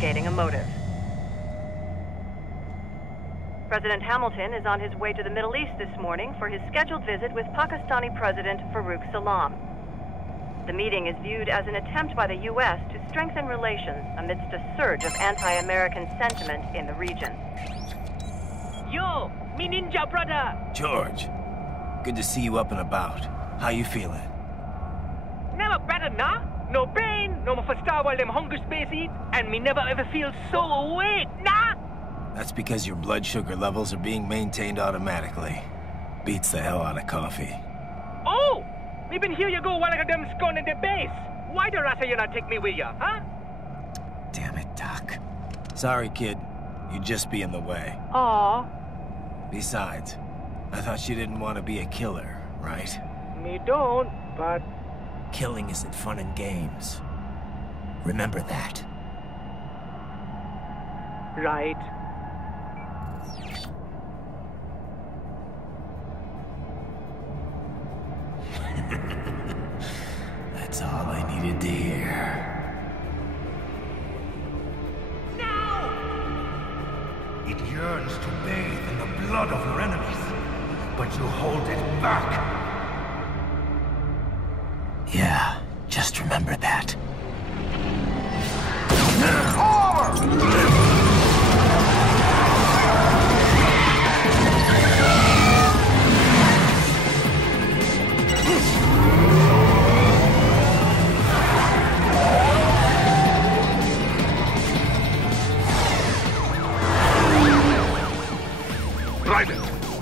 investigating a motive. President Hamilton is on his way to the Middle East this morning for his scheduled visit with Pakistani President Farooq Salam. The meeting is viewed as an attempt by the U.S. to strengthen relations amidst a surge of anti-American sentiment in the region. Yo, me ninja brother! George, good to see you up and about. How you feeling? Never better, nah? No pain, no more star while them hunger space eat, and me never ever feel so awake, nah? That's because your blood sugar levels are being maintained automatically. Beats the hell out of coffee. Oh! Me been here you go while I got them scone in the base. Why the rasta you not take me with ya, huh? Damn it, Doc. Sorry, kid. You'd just be in the way. Aw. Besides, I thought you didn't want to be a killer, right? Me don't, but... Killing isn't fun and games. Remember that. Right. That's all I needed to hear. It yearns to bathe in the blood of your enemies, but you hold it back. Yeah, just remember that.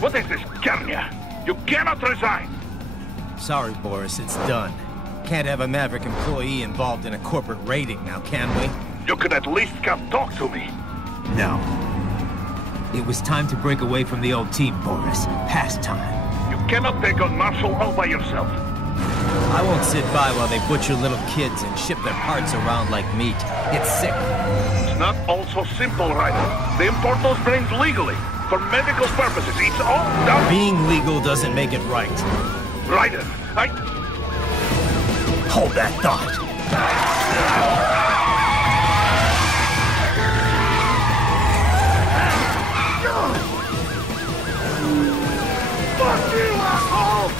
What is this, Kenya? You cannot resign! Sorry, Boris, it's done. Can't have a Maverick employee involved in a corporate raiding now, can we? You could at least come talk to me. No. It was time to break away from the old team, Boris. Past time. You cannot take on Marshall all by yourself. I won't sit by while they butcher little kids and ship their parts around like meat. It's sick. It's not all so simple, Ryder. They import those brains legally. For medical purposes, it's all done. Being legal doesn't make it right. Ryder, Hold that thought. Fuck you, asshole!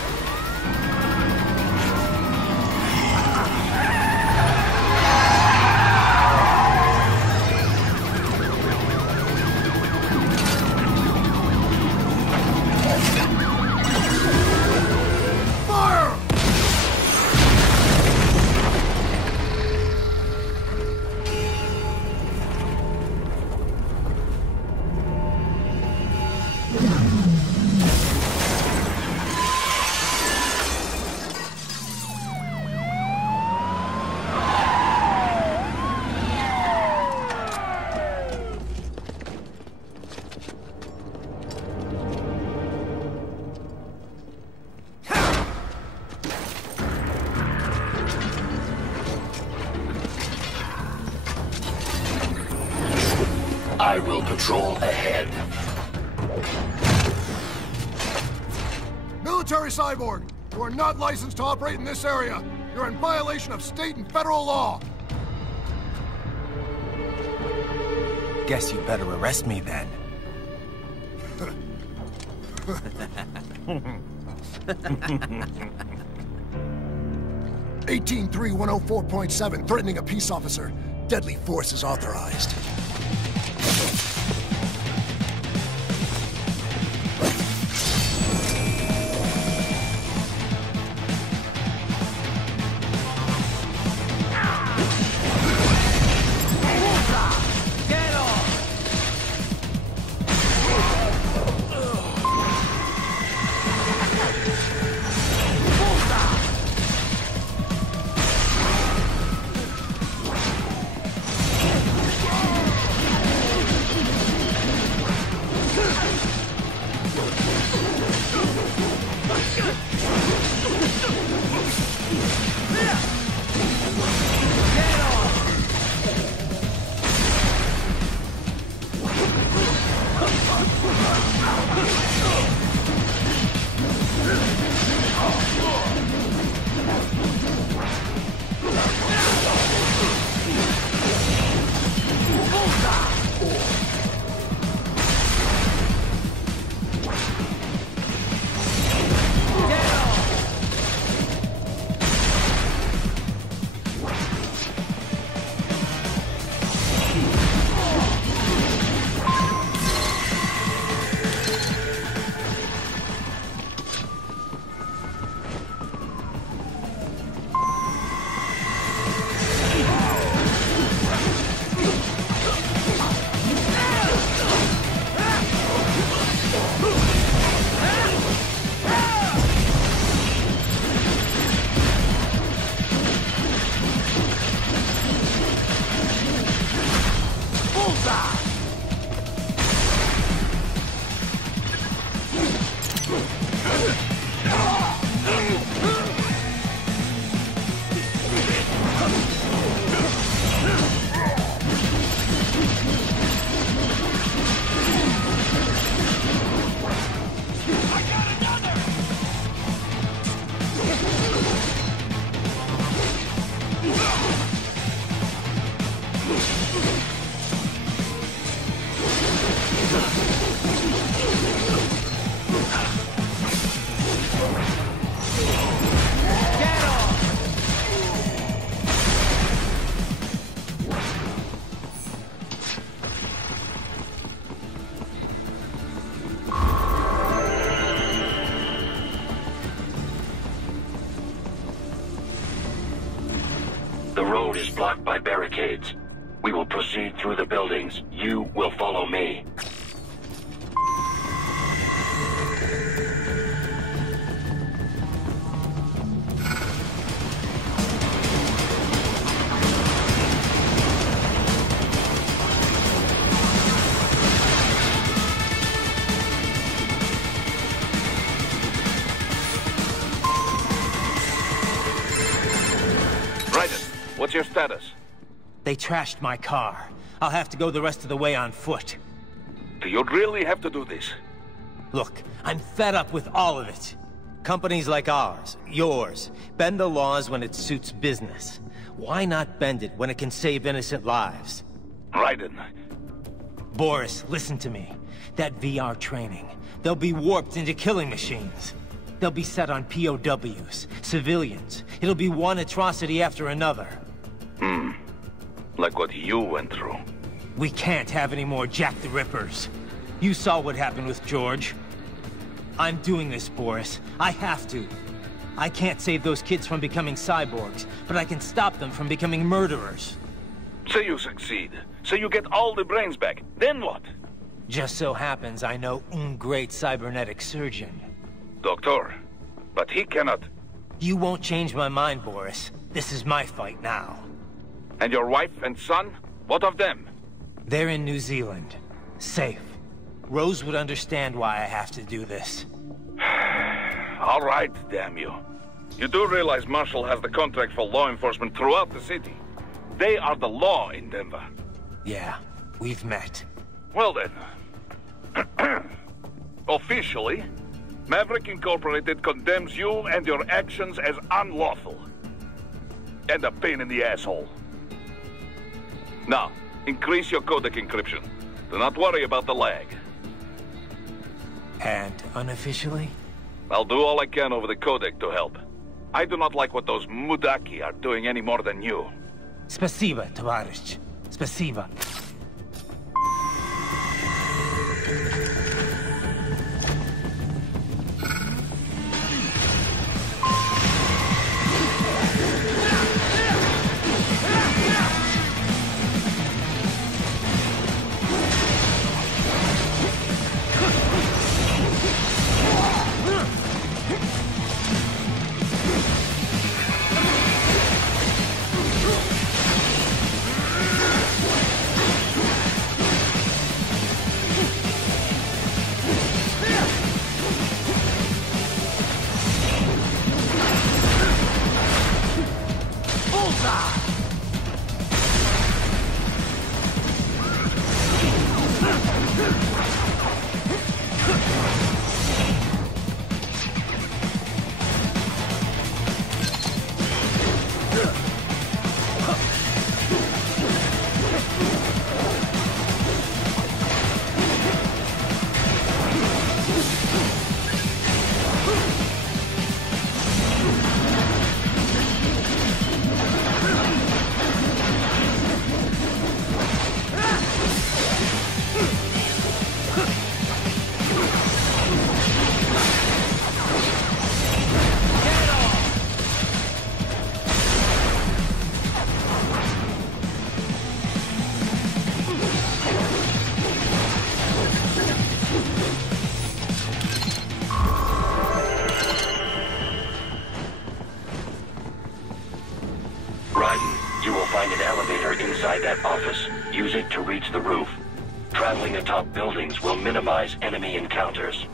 I will patrol ahead. Military cyborg! You are not licensed to operate in this area. You're in violation of state and federal law. Guess you better arrest me then. 183104.7, threatening a peace officer. Deadly force is authorized. The road is blocked by barricades. We will proceed through the buildings. You will follow me. What's your status? They trashed my car. I'll have to go the rest of the way on foot. Do you really have to do this? Look, I'm fed up with all of it. Companies like ours, yours, bend the laws when it suits business. Why not bend it when it can save innocent lives? Raiden. Boris, listen to me. That VR training, they'll be warped into killing machines. They'll be set on POWs, civilians. It'll be one atrocity after another. Like what you went through. We can't have any more Jack the Rippers. You saw what happened with George. I'm doing this, Boris. I have to. I can't save those kids from becoming cyborgs, but I can stop them from becoming murderers. Say you succeed. Say you get all the brains back. Then what? Just so happens I know un great cybernetic surgeon. Doctor. But he cannot... You won't change my mind, Boris. This is my fight now. And your wife and son? What of them? They're in New Zealand. Safe. Rose would understand why I have to do this. All right, damn you. You do realize Marshall has the contract for law enforcement throughout the city. They are the law in Denver. Yeah, we've met. Well then. Officially, Maverick Incorporated condemns you and your actions as unlawful. And a pain in the asshole. Now, increase your codec encryption. Do not worry about the lag. And unofficially? I'll do all I can over the codec to help. I do not like what those Mudaki are doing any more than you. Spasiba, Tavarish. Spasiba. Inside that office, use it to reach the roof. Traveling atop buildings will minimize enemy encounters.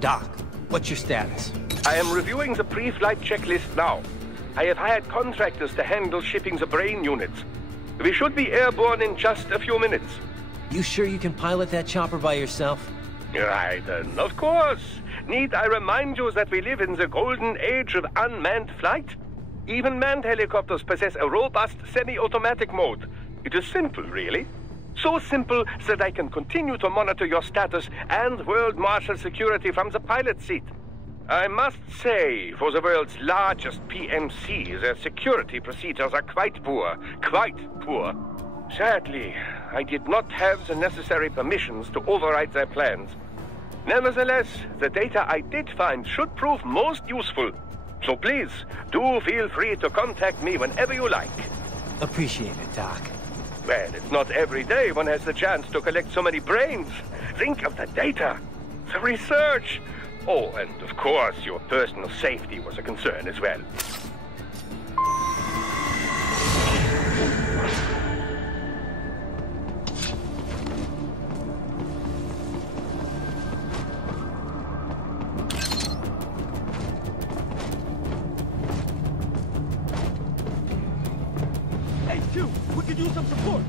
Doc, what's your status? I am reviewing the pre-flight checklist now. I have hired contractors to handle shipping the brain units. We should be airborne in just a few minutes. You sure you can pilot that chopper by yourself? Right, of course. Need I remind you that we live in the golden age of unmanned flight? Even manned helicopters possess a robust semi-automatic mode. It is simple, really. So simple that I can continue to monitor your status and world marshal security from the pilot seat. I must say, for the world's largest PMC, their security procedures are quite poor. Quite poor. Sadly, I did not have the necessary permissions to override their plans. Nevertheless, the data I did find should prove most useful. So please, do feel free to contact me whenever you like. Appreciate it, Doc. Well, it's not every day one has the chance to collect so many brains. Think of the data, the research. Oh, and of course, your personal safety was a concern as well. Hey, Q, we could use some support.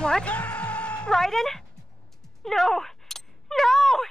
What? Raiden? No! No!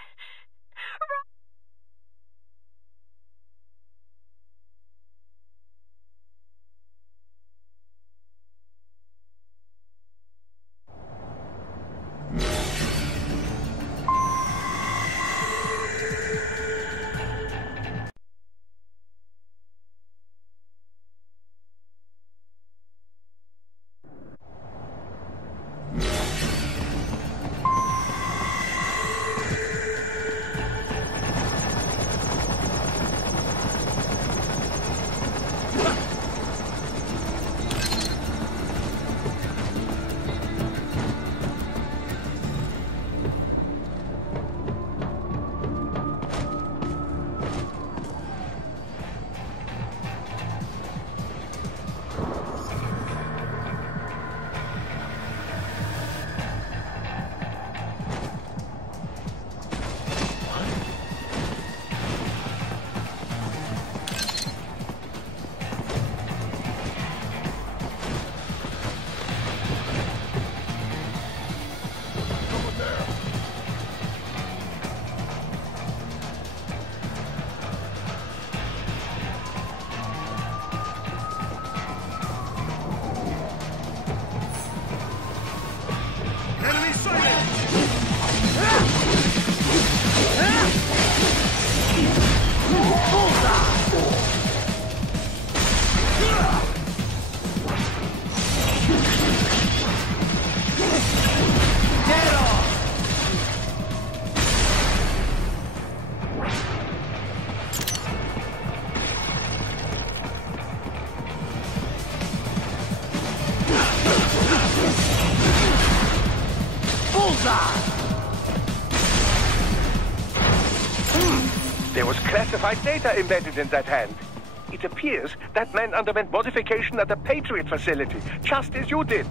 There was classified data embedded in that hand. It appears that man underwent modification at the Patriot facility, just as you did.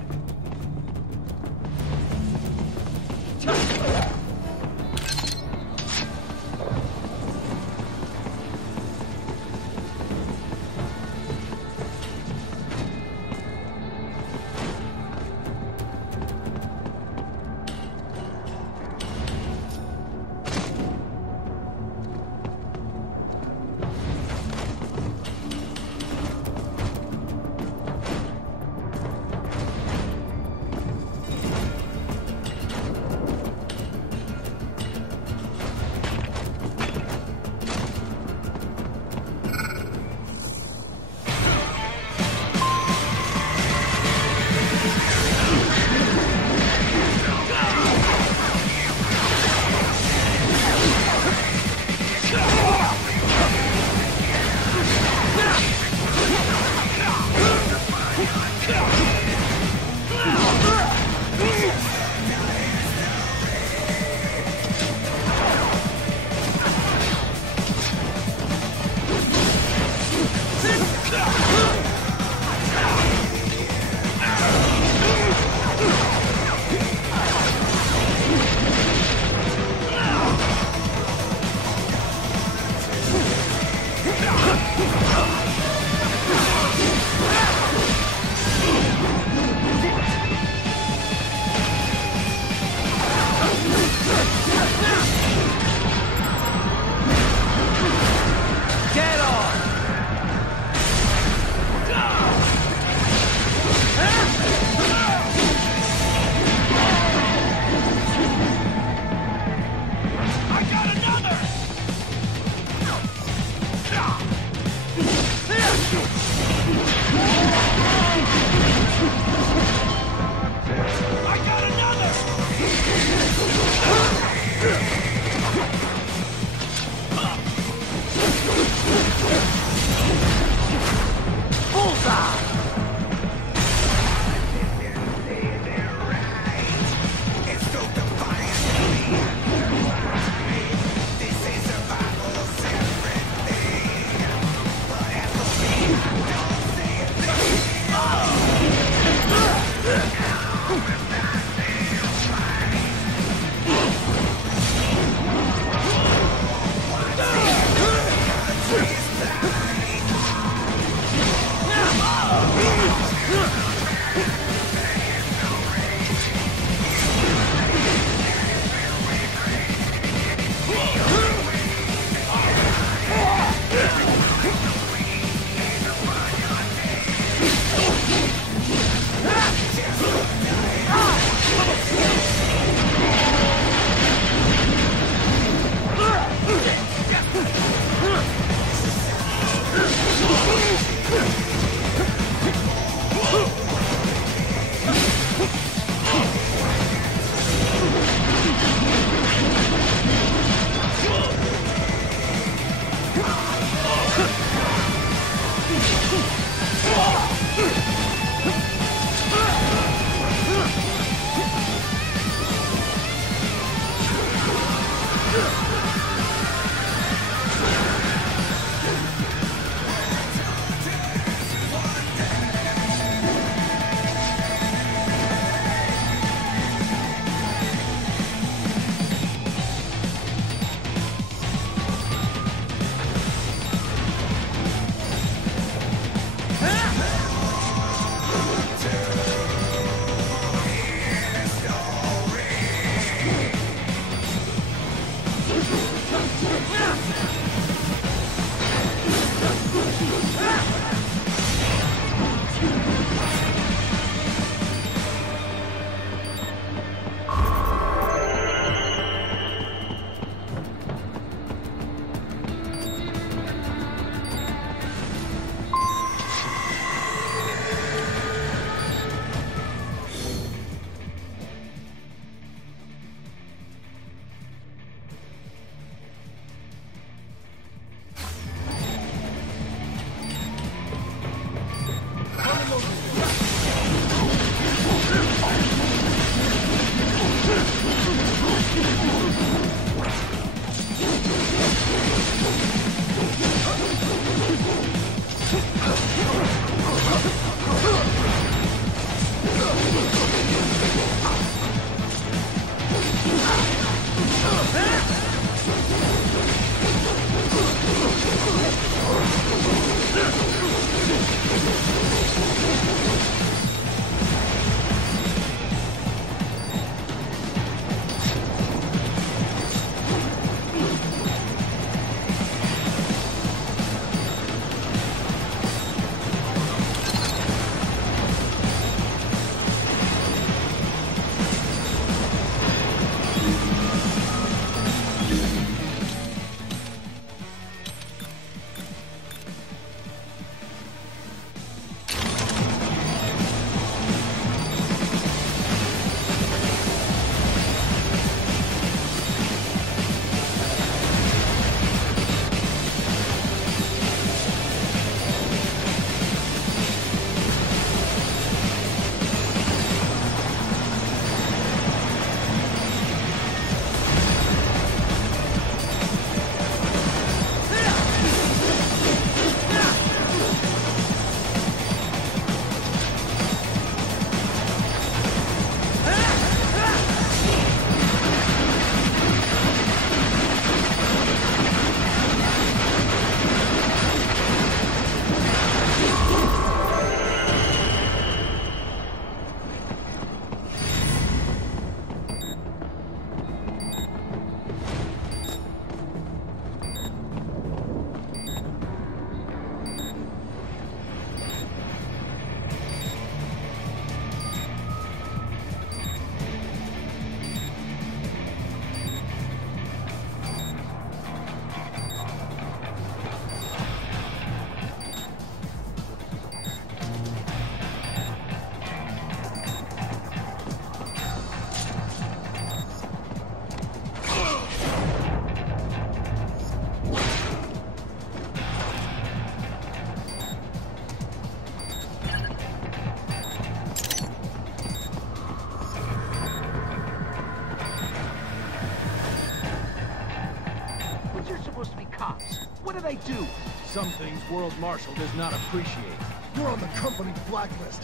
Some things World Marshal does not appreciate. You're on the company blacklist.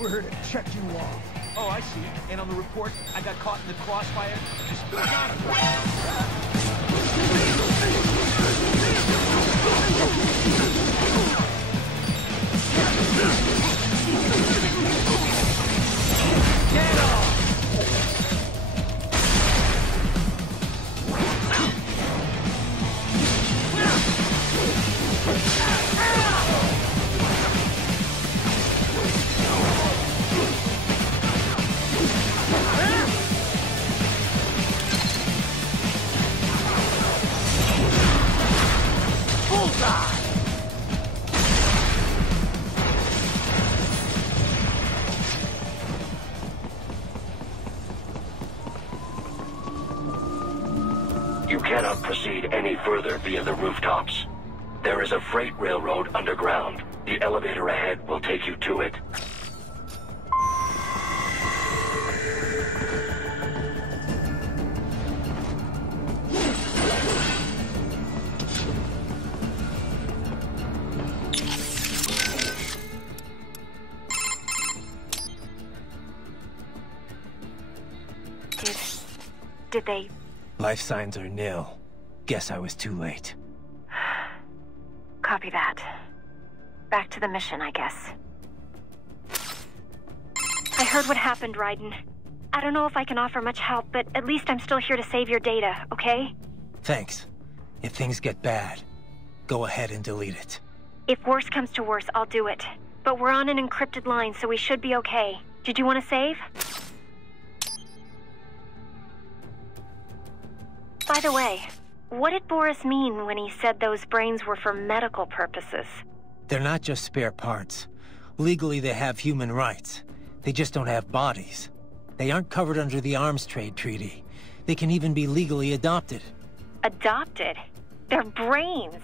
We're here to check you off. Oh, I see. And on the report, I got caught in the crossfire. Just got Get off! You cannot proceed any further via the rooftops. There is a freight railroad underground. The elevator ahead will take you to it. Did they... Life signs are nil. Guess I was too late. Copy that. Back to the mission, I guess. I heard what happened, Raiden. I don't know if I can offer much help, but at least I'm still here to save your data, okay? Thanks. If things get bad, go ahead and delete it. If worse comes to worse, I'll do it. But we're on an encrypted line, so we should be okay. Did you want to save? By the way, what did Boris mean when he said those brains were for medical purposes? They're not just spare parts. Legally, they have human rights. They just don't have bodies. They aren't covered under the Arms Trade Treaty. They can even be legally adopted. Adopted? They're brains!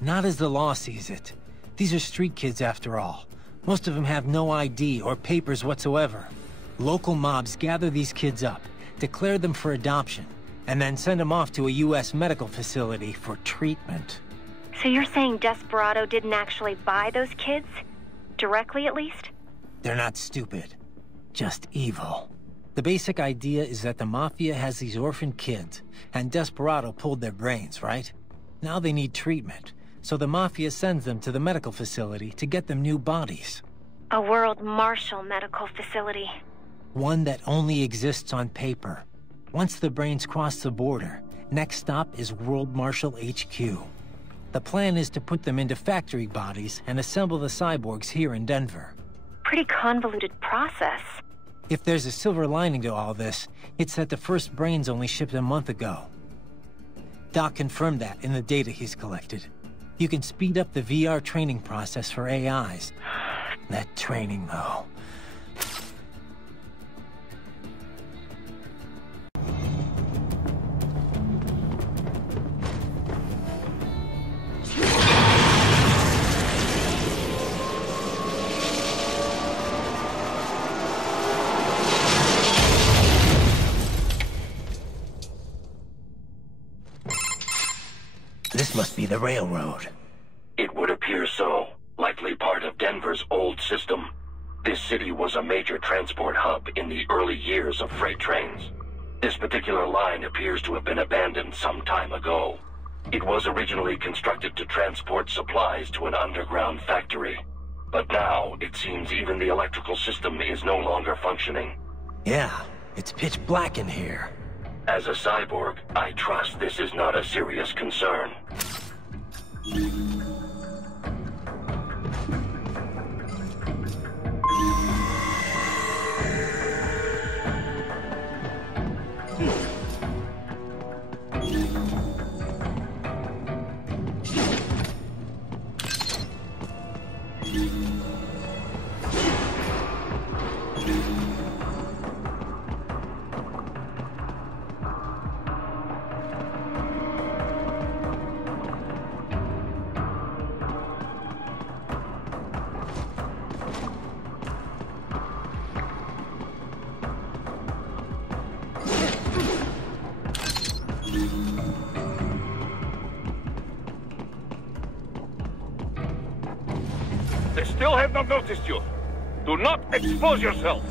Not as the law sees it. These are street kids after all. Most of them have no ID or papers whatsoever. Local mobs gather these kids up, declare them for adoption, and then send them off to a U.S. medical facility for treatment. So you're saying Desperado didn't actually buy those kids? Directly, at least? They're not stupid. Just evil. The basic idea is that the Mafia has these orphaned kids, and Desperado pulled their brains, right? Now they need treatment, so the Mafia sends them to the medical facility to get them new bodies. A World Marshal medical facility. One that only exists on paper. Once the brains cross the border, next stop is World Marshal HQ. The plan is to put them into factory bodies and assemble the cyborgs here in Denver. Pretty convoluted process. If there's a silver lining to all this, it's that the first brains only shipped a month ago. Doc confirmed that in the data he's collected. You can speed up the VR training process for AIs. That training, though. This must be the railroad. It would appear so. Likely part of Denver's old system. This city was a major transport hub in the early years of freight trains. This particular line appears to have been abandoned some time ago. It was originally constructed to transport supplies to an underground factory. But now, it seems even the electrical system is no longer functioning. Yeah, it's pitch black in here. As a cyborg, I trust this is not a serious concern. They still have not noticed you. Do not expose yourself.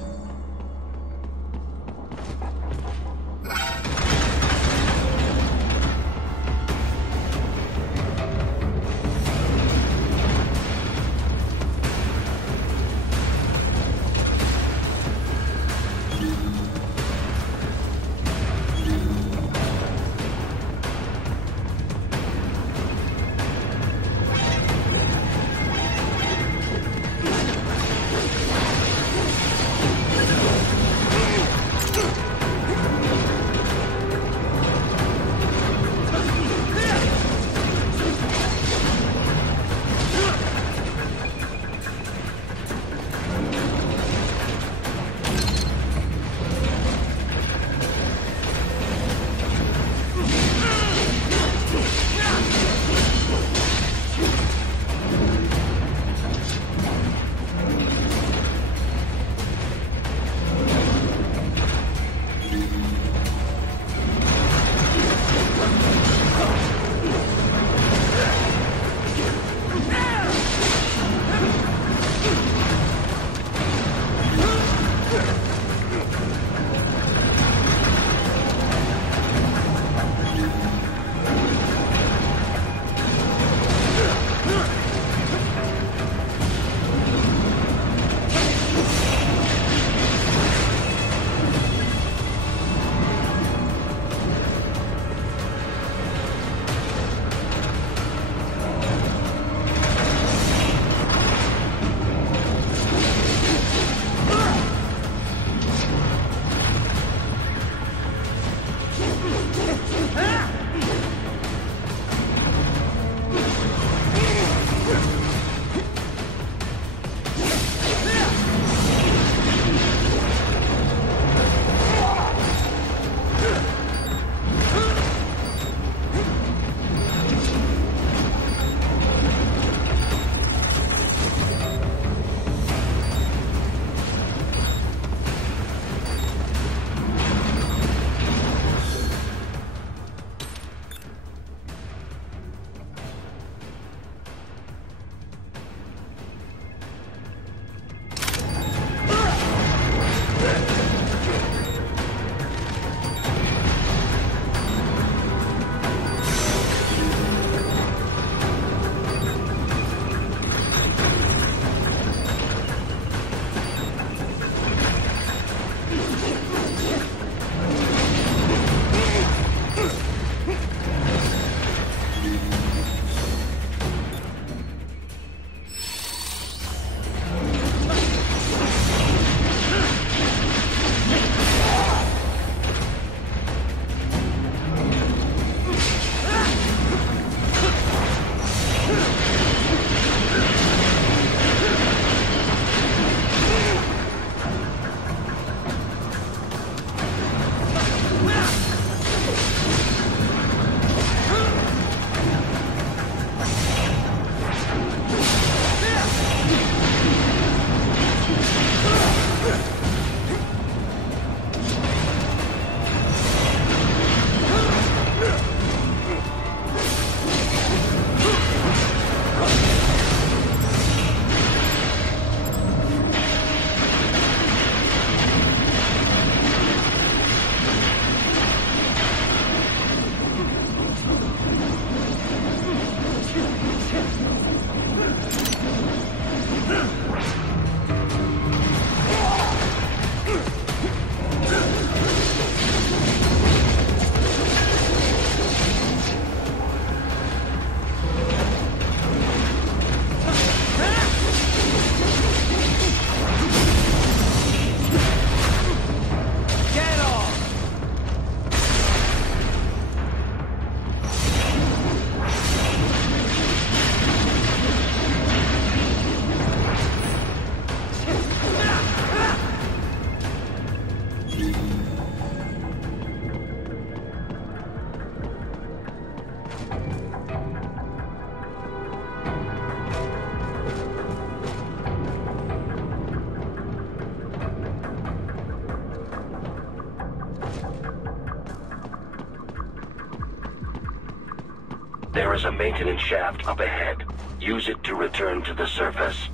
There is a maintenance shaft up ahead. Use it to return to the surface.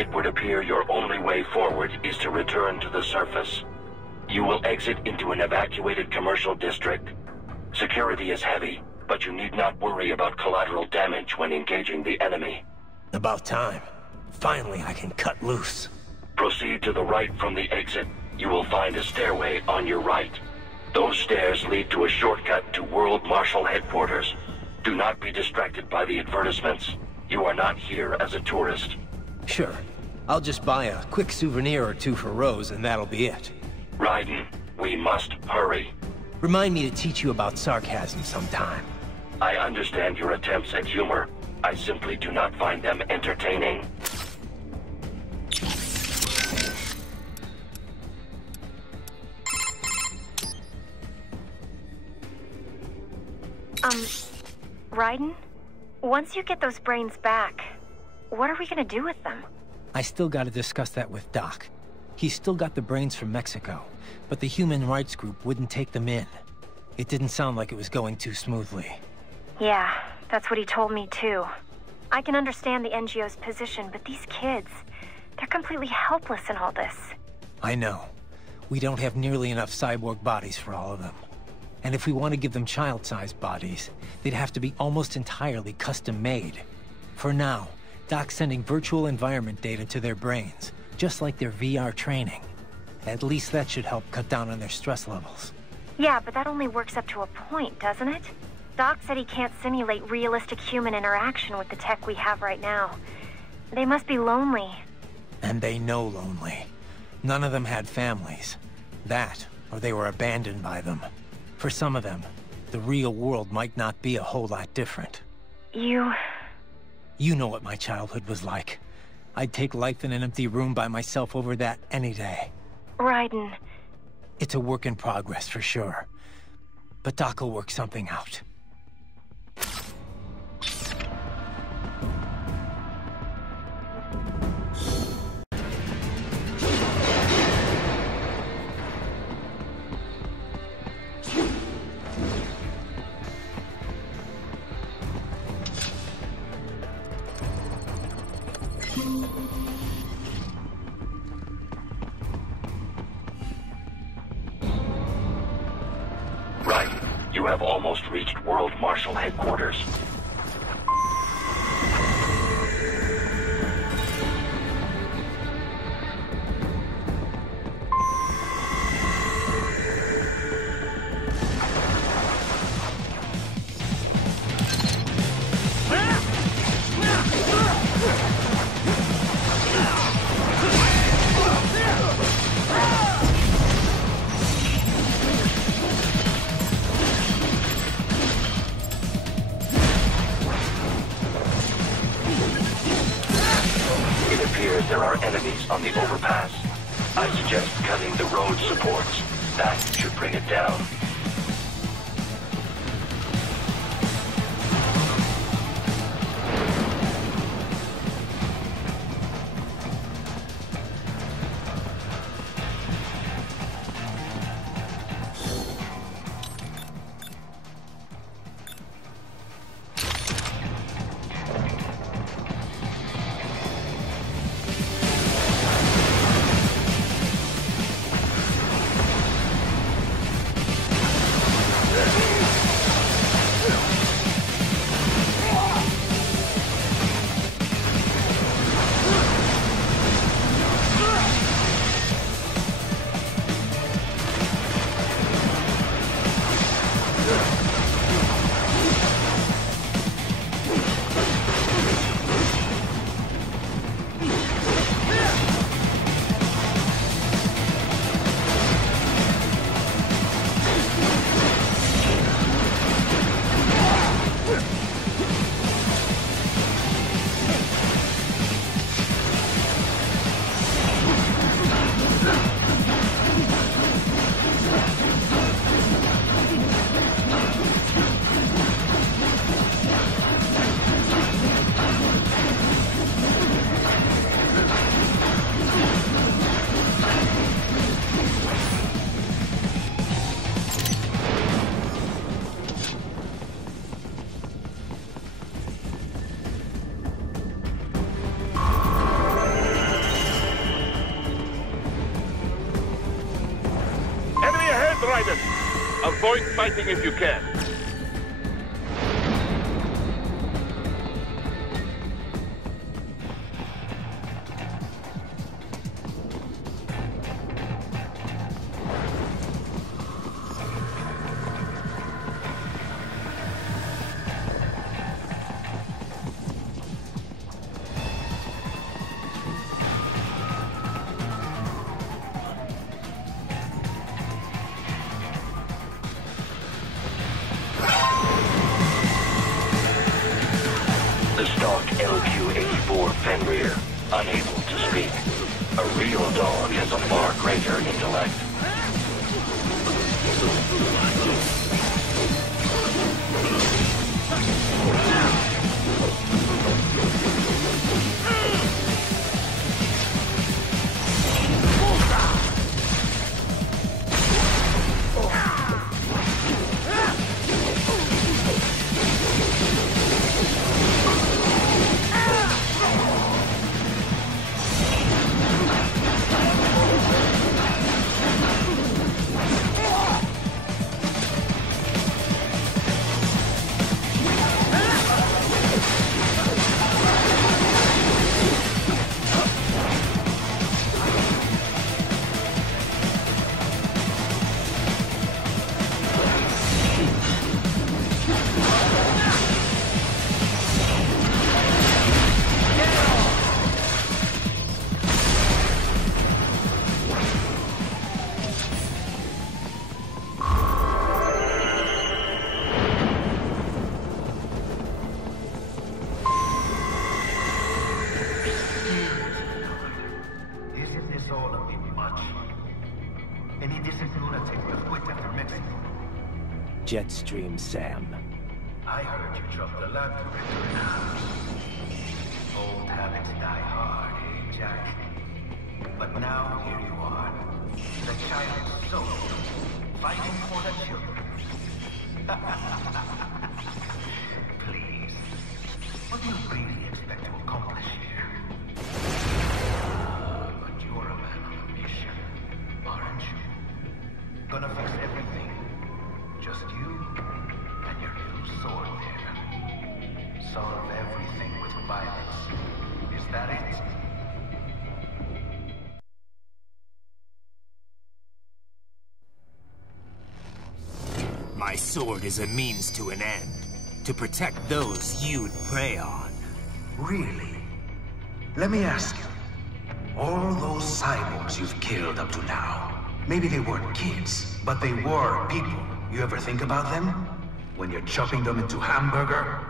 it would appear your only way forward is to return to the surface. You will exit into an evacuated commercial district. Security is heavy, but you need not worry about collateral damage when engaging the enemy. About time. Finally, I can cut loose. Proceed to the right from the exit. You will find a stairway on your right. Those stairs lead to a shortcut to World Marshal Headquarters. Do not be distracted by the advertisements. You are not here as a tourist. Sure. I'll just buy a quick souvenir or two for Rose, and that'll be it. Raiden, we must hurry. Remind me to teach you about sarcasm sometime. I understand your attempts at humor. I simply do not find them entertaining. Raiden? Once you get those brains back, what are we gonna do with them? I still gotta discuss that with Doc. He's still got the brains from Mexico, but the human rights group wouldn't take them in. It didn't sound like it was going too smoothly. Yeah, that's what he told me too. I can understand the NGO's position, but these kids, they're completely helpless in all this. I know. We don't have nearly enough cyborg bodies for all of them. And if we want to give them child-sized bodies, they'd have to be almost entirely custom-made. For now, Doc's sending virtual environment data to their brains, just like their VR training. At least that should help cut down on their stress levels. Yeah, but that only works up to a point, doesn't it? Doc said he can't simulate realistic human interaction with the tech we have right now. They must be lonely. And they know lonely. None of them had families. That, or they were abandoned by them. For some of them, the real world might not be a whole lot different. You know what my childhood was like. I'd take life in an empty room by myself over that any day. Raiden. It's a work in progress, for sure. But Doc will work something out. Right. You have almost reached World Marshal Headquarters. There are enemies on the overpass. I suggest cutting the road supports. That should bring it down. Avoid fighting if you can. The stock LQ-84 Fenrir, unable to speak. A real dog has a far greater intellect. Jetstream, Sam. I heard you dropped the lab to return house. Old habits die hard, eh, Jack? But now here you are. The child's soul, fighting for the children. Please, what do you really expect to accomplish here? But you're a man on a mission, aren't you? Gonna fix everything. Just you and your little sword there. Solve everything with violence. Is that it? My sword is a means to an end. To protect those you'd prey on. Really? Let me ask you. All those cyborgs you've killed up to now, maybe they weren't kids, but they were people. You ever think about them? When you're chopping them into hamburger?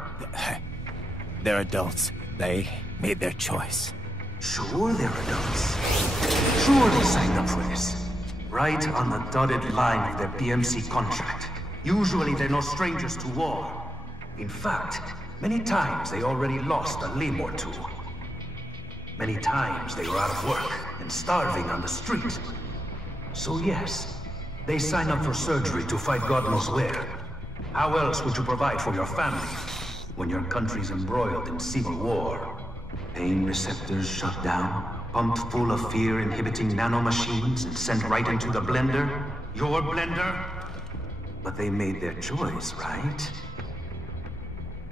They're adults. They made their choice. Sure they're adults. Sure they signed up for this. Right on the dotted line of their BMC contract. Usually they're no strangers to war. In fact, many times they already lost a limb or two. Many times they were out of work and starving on the street. So yes, they sign up for surgery to fight God knows where. How else would you provide for your family when your country's embroiled in civil war? Pain receptors shut down, pumped full of fear-inhibiting nanomachines and sent right into the blender? Your blender? But they made their choice, right?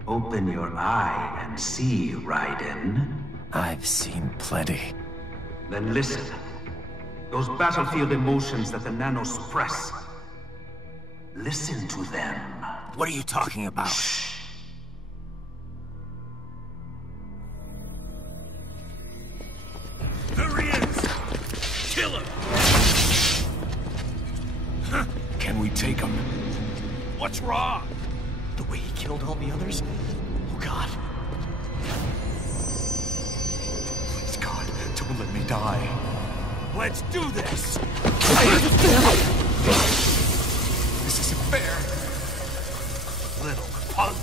Open your eye and see, Raiden. I've seen plenty. Then listen. Those battlefield emotions that the nanos suppress. Listen to them. What are you talking about? Shh. There he is! Kill him! Can we take him? What's wrong? The way he killed all the others? Oh, God. Please, God, don't let me die. Let's do this! This isn't fair. Little punk!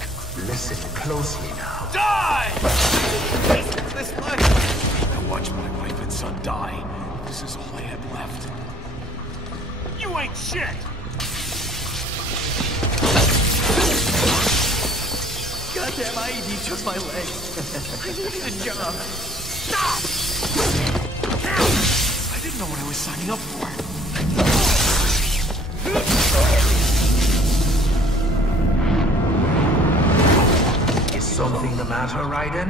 Listen closely now. Die! This life! I watched my wife and son die. This is all I had left. You ain't shit! Goddamn IED took my leg. I needed a job. Stop! I didn't know what I was signing up for. matter, Raiden?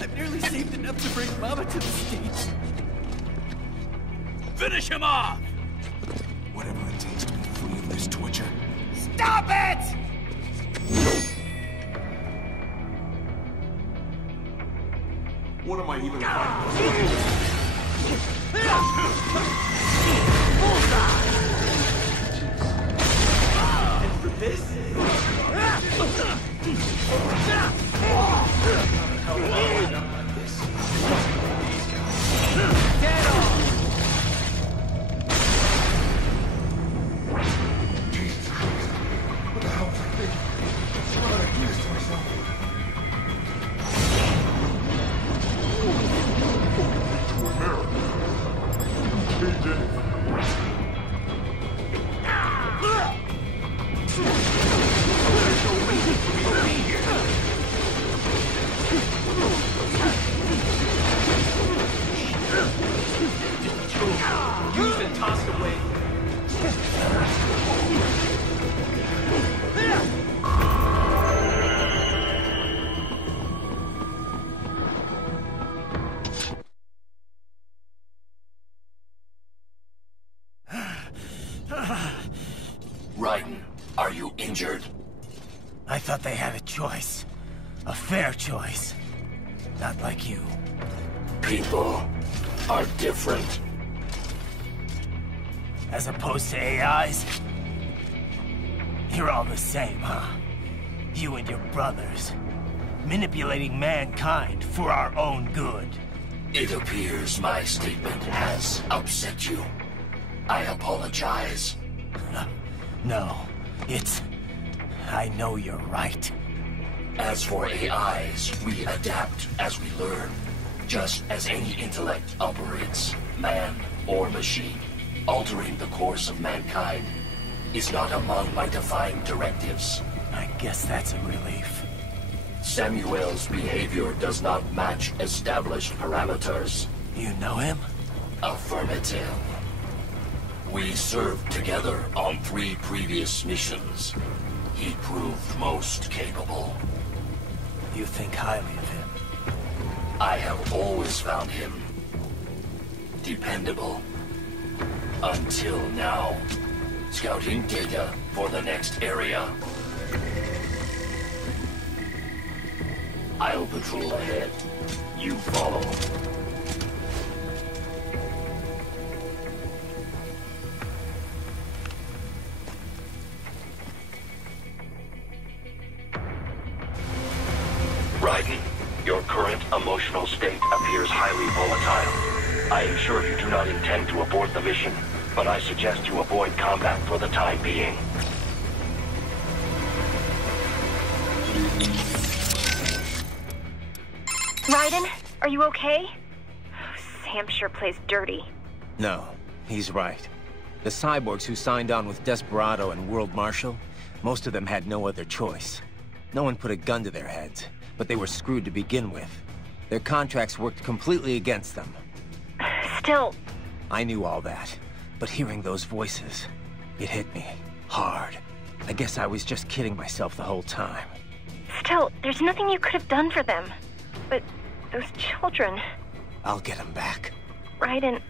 I've nearly saved enough to bring Mama to the States. Finish him off! Whatever it takes to be free of this torture. Stop it! What am I even fighting? And for this? Get on! Jesus Christ. What the hell was I thinking? Why would I do this to myself? Used and tossed away. Raiden, are you injured? I thought they had a choice. A fair choice. Not like you. People are different. As opposed to AIs? You're all the same, huh? You and your brothers. Manipulating mankind for our own good. It appears my statement has upset you. I apologize. No, it's... I know you're right. As for AIs, we adapt as we learn. Just as any intellect operates, man or machine. Altering the course of mankind is not among my defined directives. I guess that's a relief. Samuel's behavior does not match established parameters. You know him? Affirmative. We served together on 3 previous missions. He proved most capable. You think highly of him? I have always found him dependable. Until now. Scouting data for the next area. I'll patrol ahead. You follow. Raiden, your current emotional state appears highly volatile. I am sure you do not intend to abort the mission, but I suggest you avoid combat for the time being. Raiden, are you okay? Sam sure plays dirty. No, he's right. The cyborgs who signed on with Desperado and World Marshal, most of them had no other choice. No one put a gun to their heads, but they were screwed to begin with. Their contracts worked completely against them. Still... I knew all that, but hearing those voices, it hit me hard. I guess I was just kidding myself the whole time. Still, there's nothing you could have done for them. But those children... I'll get them back. Raiden,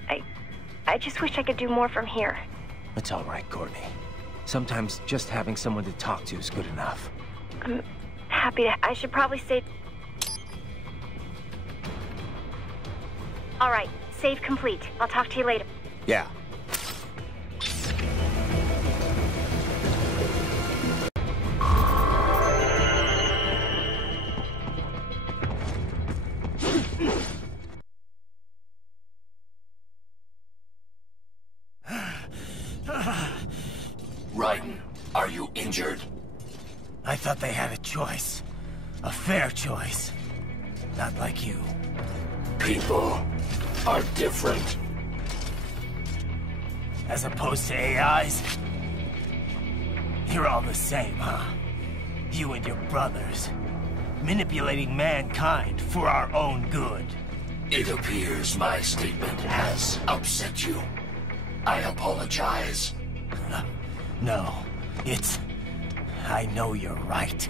I just wish I could do more from here. It's all right, Courtney. Sometimes just having someone to talk to is good enough. I'm happy to... I should probably say... All right, save complete. I'll talk to you later. Yeah. Raiden, are you injured? I thought they had a choice. A fair choice. Not like you. People are different. As opposed to AIs? You're all the same, huh? You and your brothers. Manipulating mankind for our own good. It appears my statement has upset you. I apologize. No, it's... I know you're right.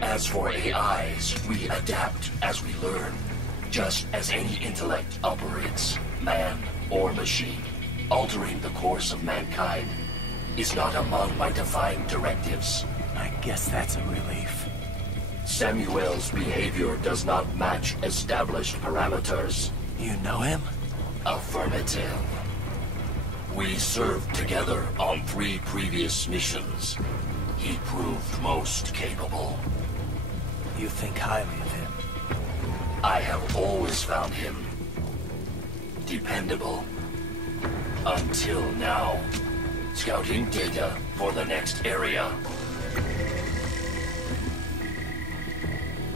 As for AIs, we adapt as we learn. Just as any intellect operates, man or machine. Altering the course of mankind is not among my defined directives. I guess that's a relief. Samuel's behavior does not match established parameters. You know him? Affirmative. We served together on 3 previous missions. He proved most capable. You think highly of him? I have always found him dependable. Until now. Scouting data for the next area.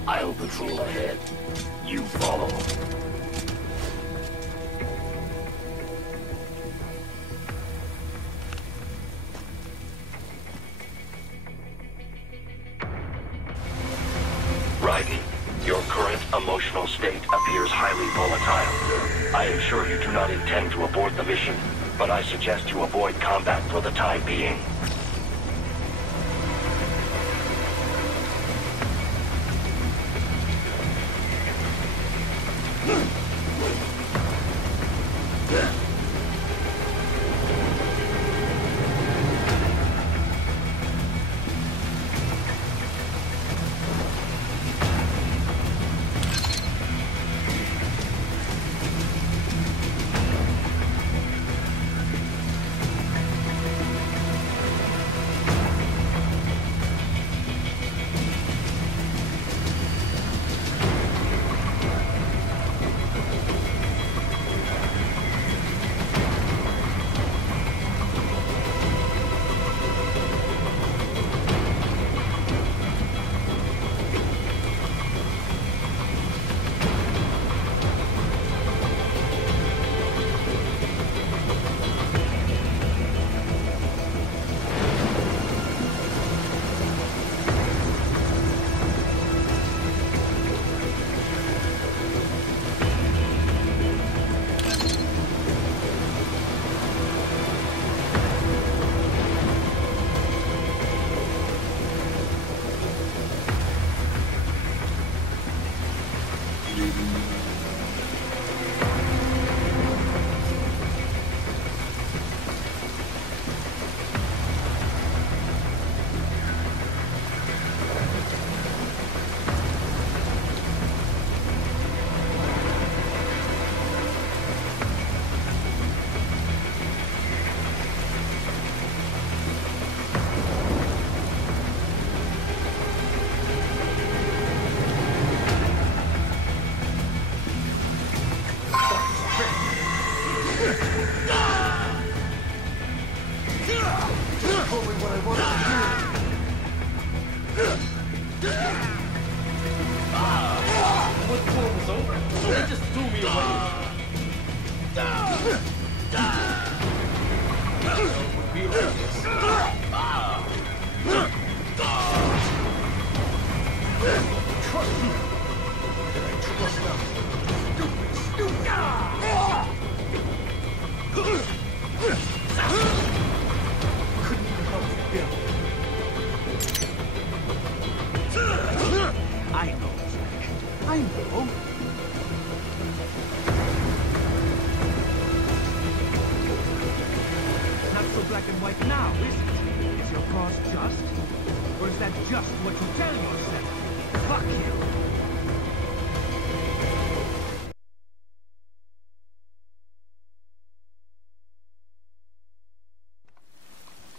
I'll patrol ahead. You follow. Raiden, your current emotional state appears highly volatile. I am sure you do not intend to abort the mission, but I suggest you avoid combat for the time being.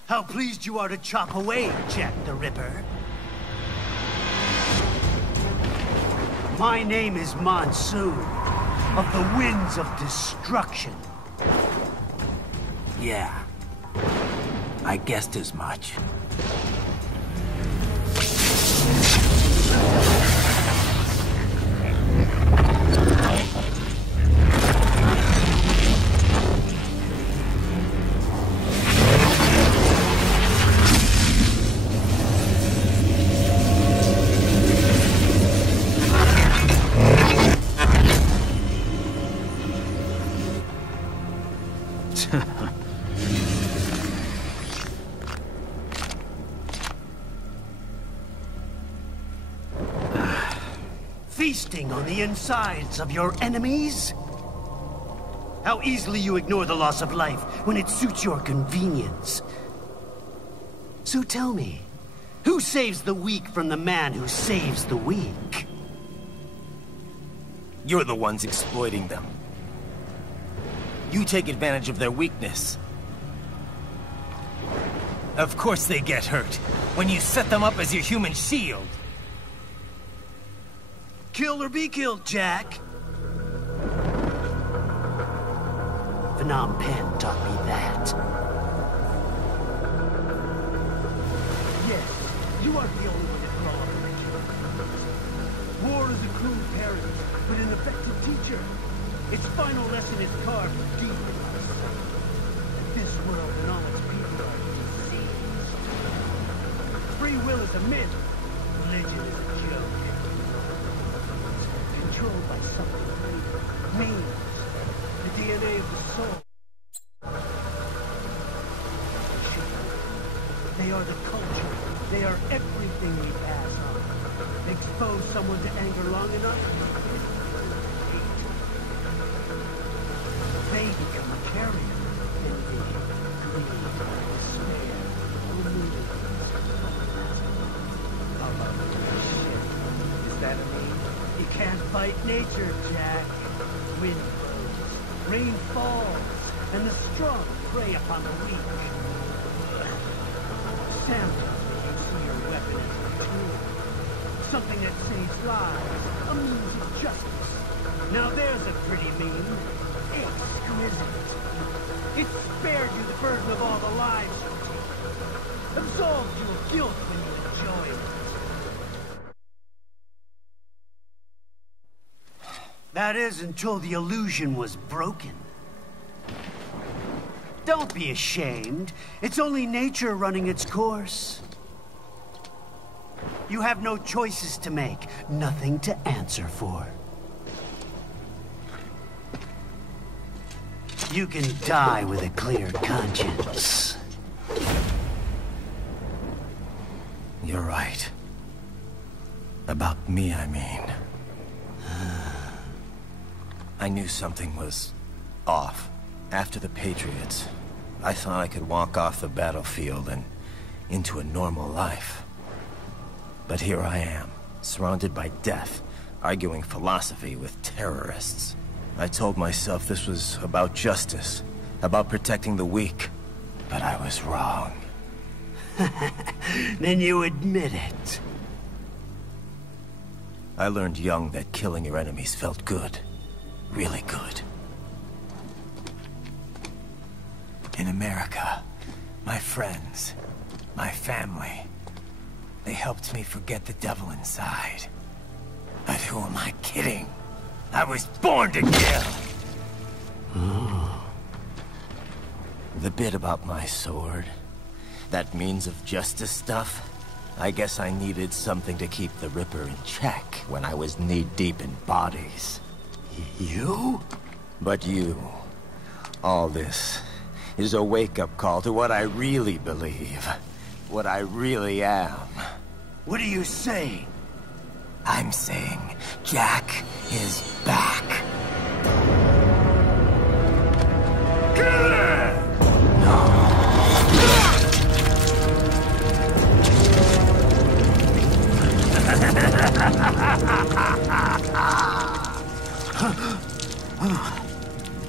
How pleased you are to chop away, Jack the Ripper. My name is Monsoon, of the Winds of Destruction. Yeah, I guessed as much. Feasting on the insides of your enemies? How easily you ignore the loss of life when it suits your convenience. So tell me, who saves the weak from the man who saves the weak? You're the ones exploiting them. You take advantage of their weakness. Of course they get hurt when you set them up as your human shield. Kill or be killed, Jack. Phnom Penh taught me that. Yes, you aren't the only one to grow up in the war is a cruel parent, but an effective teacher. Its final lesson is carved deep in us. This world and all its people are diseased. Free will is a myth. Religion is a joke. Controlled by something greater. Means. The DNA of the soul. They are the culture. They are everything we pass on. Expose someone to anger long enough, hate. They become a carrier. Envy, greed, despair, illusions. Is that a name? You can't fight nature, Jack. Wind blows, rain falls, and the strong prey upon the weak. Sam tells me you see your weapon as a tool. Something that saves lives, a means of justice. Now there's a pretty mean. Exquisite. It spared you the burden of all the lives you take. Absolved you of guilt when you enjoy it. That is until the illusion was broken. Don't be ashamed. It's only nature running its course. You have no choices to make, nothing to answer for. You can die with a clear conscience. You're right. About me, I mean. I knew something was off. After the Patriots, I thought I could walk off the battlefield and into a normal life. But here I am, surrounded by death, arguing philosophy with terrorists. I told myself this was about justice, about protecting the weak. But I was wrong. Then you admit it. I learned young that killing your enemies felt good. Really good. In America, my friends, my family, they helped me forget the devil inside. But who am I kidding? I was born to kill! The bit about my sword, that means of justice stuff, I guess I needed something to keep the Ripper in check when I was knee-deep in bodies. You? But you, all this, is a wake-up call to what I really believe. What I really am. What are you saying? I'm saying Jack is back.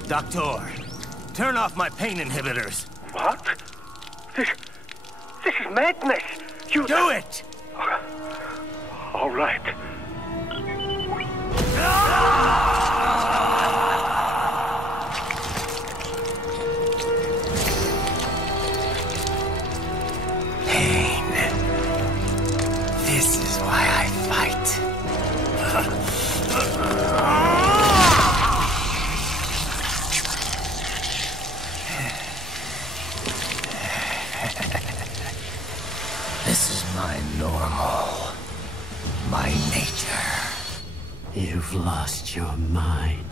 Doctor, turn off my pain inhibitors. What? This is madness. You do it! All right. Pain. This is why I fight. This is my normal. My nature. You've lost your mind.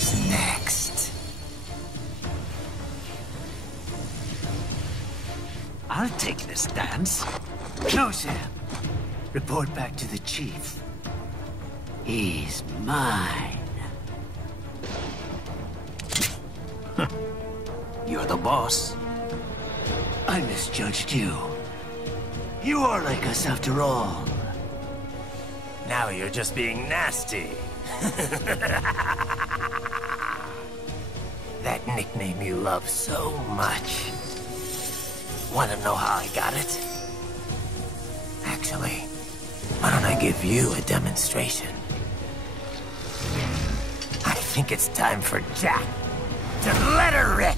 Who's next? I'll take this dance. No, Sam. Report back to the chief. He's mine. You're the boss. I misjudged you. You are like us after all. Now you're just being nasty. That nickname you love so much. Want to know how I got it? Actually, why don't I give you a demonstration? I think it's time for Jack to let her rip.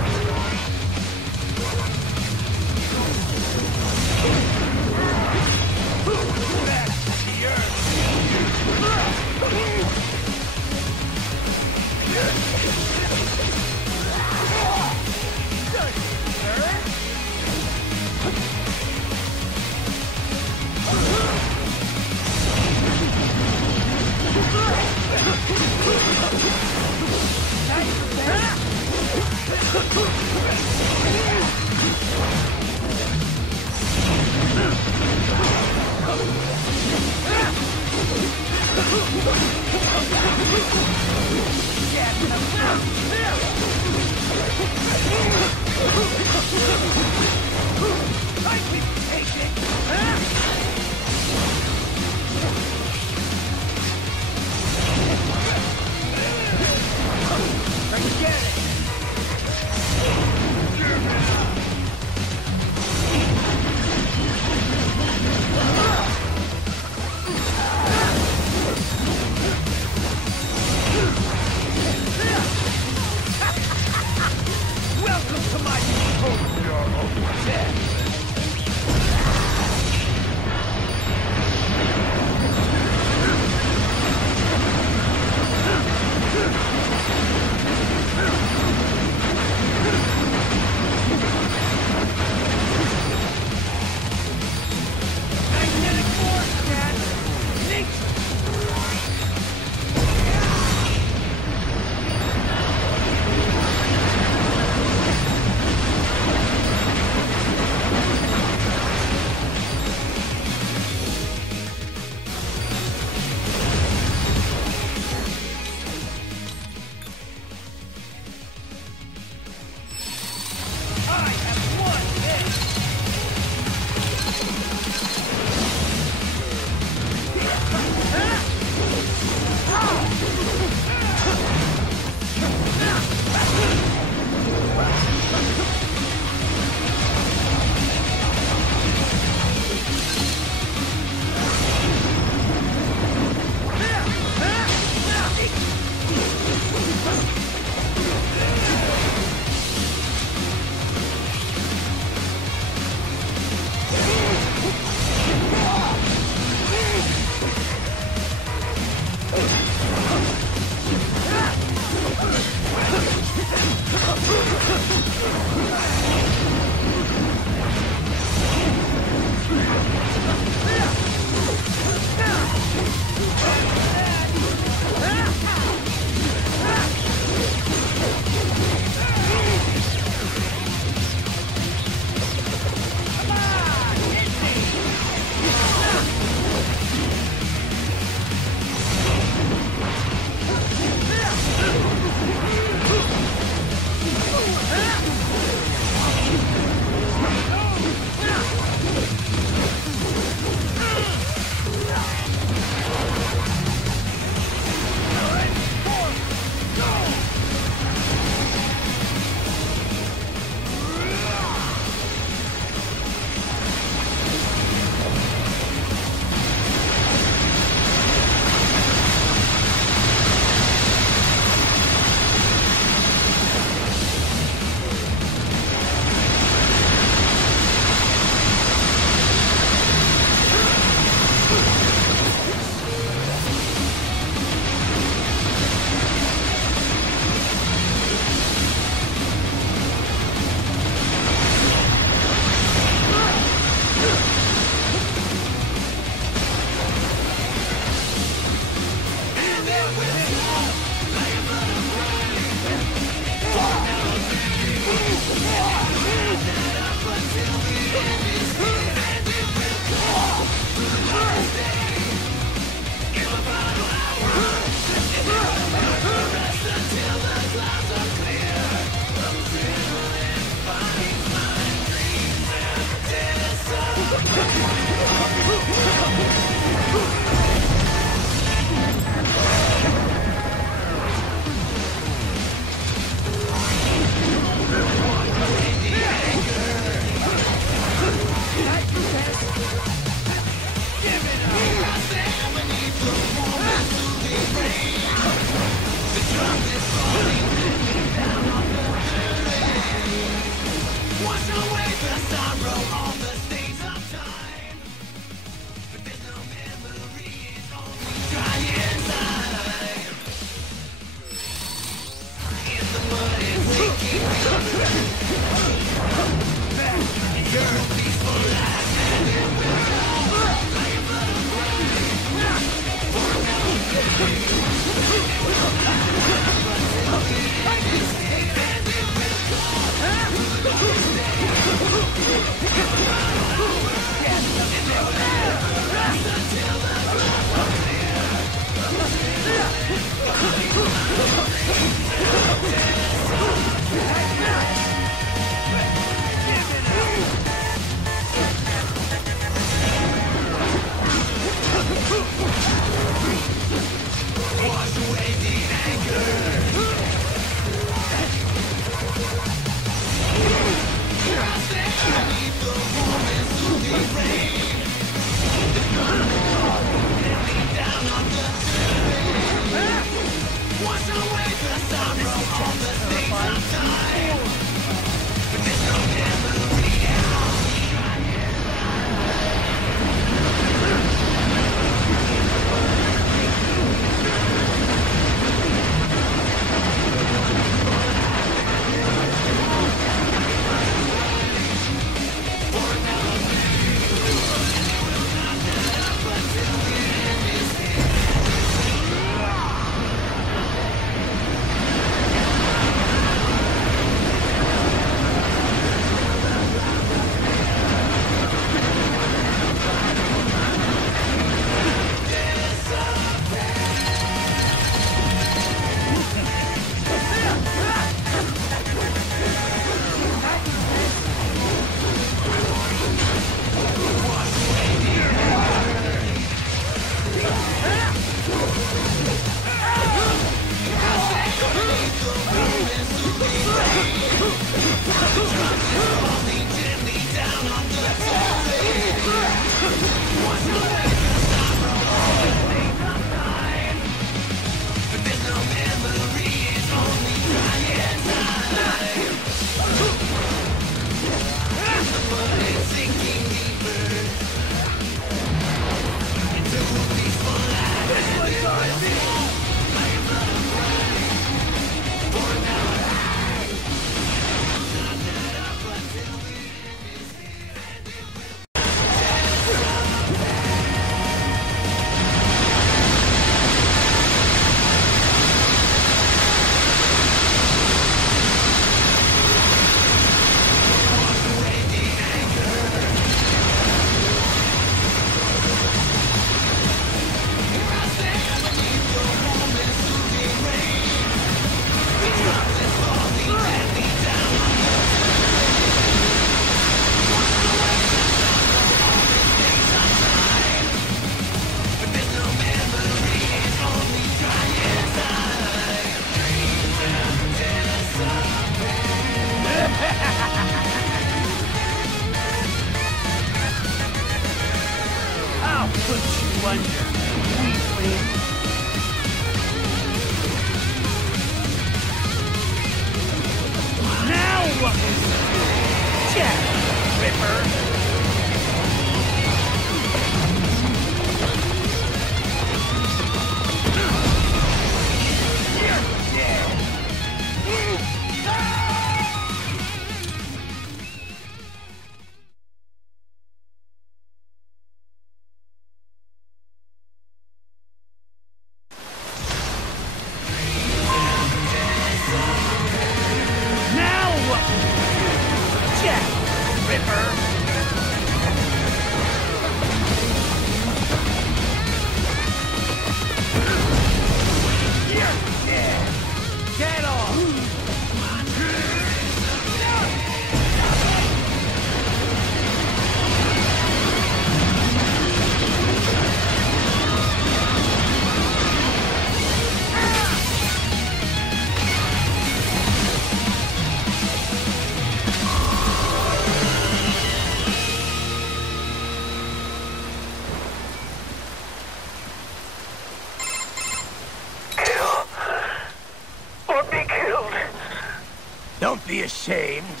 ashamed.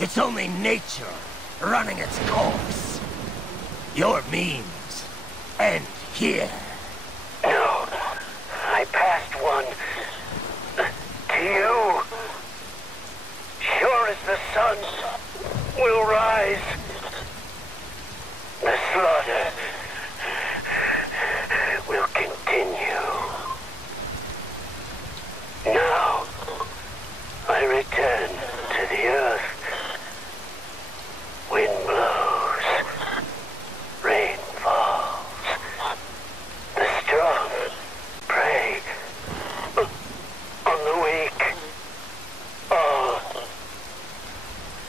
It's only nature running its course. Your memes end here. No, I passed one. To you. Sure as the sun will rise. The slaughter will continue. Now, I return to the earth. Wind blows. Rain falls. The strong prey on the weak. All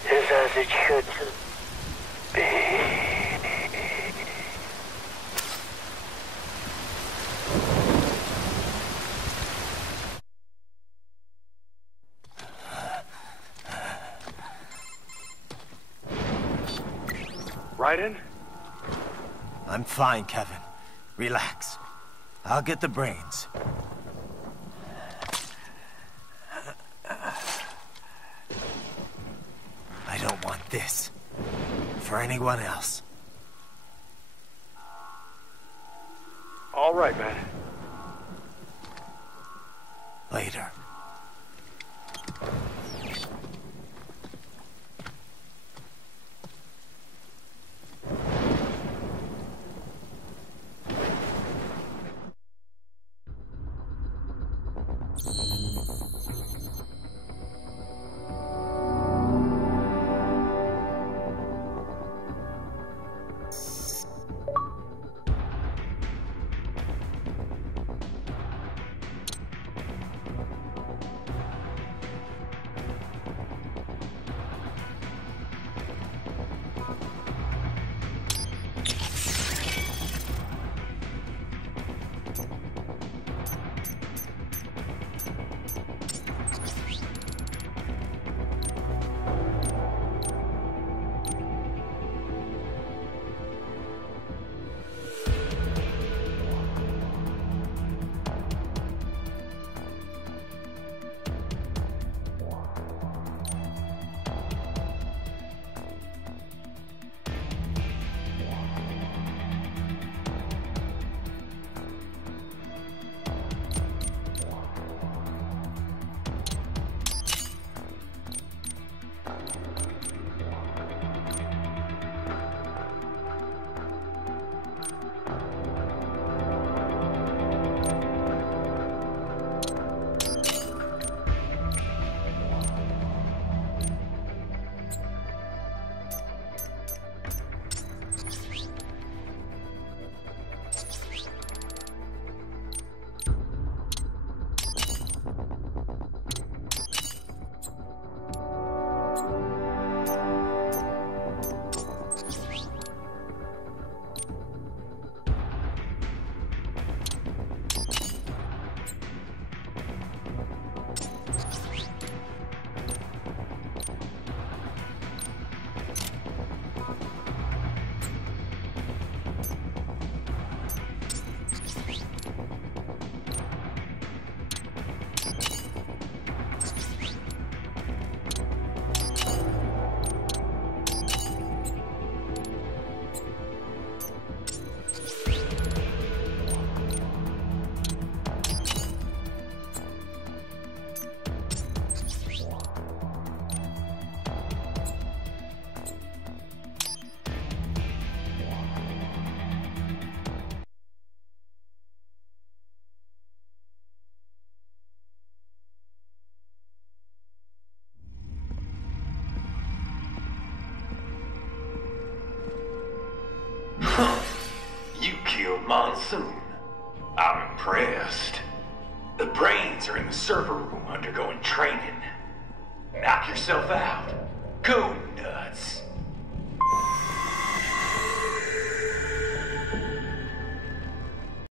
is as it should be. Raiden? I'm fine, Kevin. Relax. I'll get the brains. I don't want this. For anyone else. All right, man. Later. You killed Monsoon. I'm impressed. The brains are in the server room undergoing training. Knock yourself out. Go nuts.